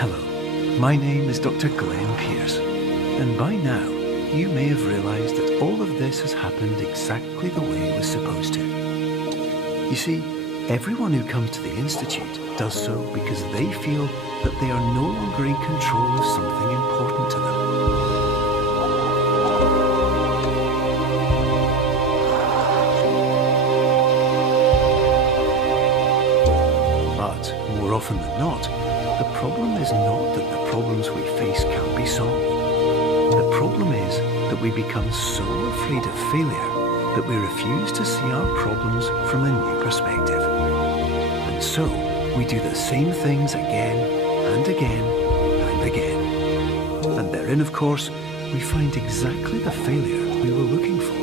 Hello, my name is Dr. Glenn Pierce, and by now you may have realised that all of this has happened exactly the way it was supposed to. You see, everyone who comes to the Institute does so because they feel that they are no longer in control of something important to them. But more often than not, the problem is not that the problems we face can't be solved. The problem is that we become so afraid of failure that we refuse to see our problems from a new perspective. And so we do the same things again and again and again. And therein, of course, we find exactly the failure we were looking for.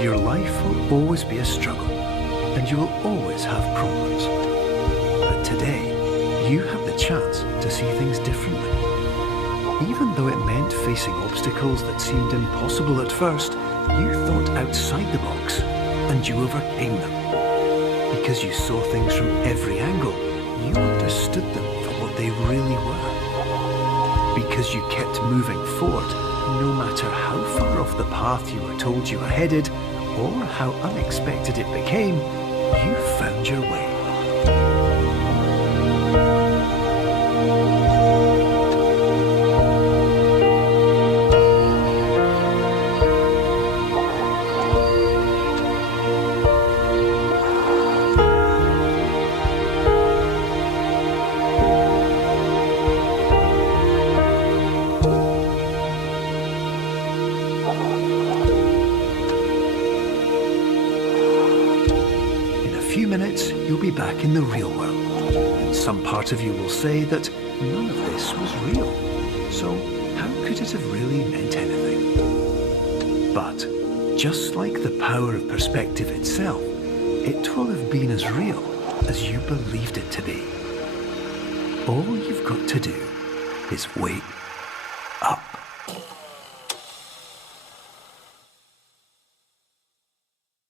Your life will always be a struggle, and you will always have problems. But today, you have the chance to see things differently. Even though it meant facing obstacles that seemed impossible at first, you thought outside the box, and you overcame them. Because you saw things from every angle, you understood them for what they really were. Because you kept moving forward, no matter how far off the path you were told you were headed, or how unexpected it became, you found your way. In a few minutes, you'll be back in the real world, and some part of you will say that none of this was real, so how could it have really meant anything? But just like the power of perspective itself, it will have been as real as you believed it to be. All you've got to do is wake up.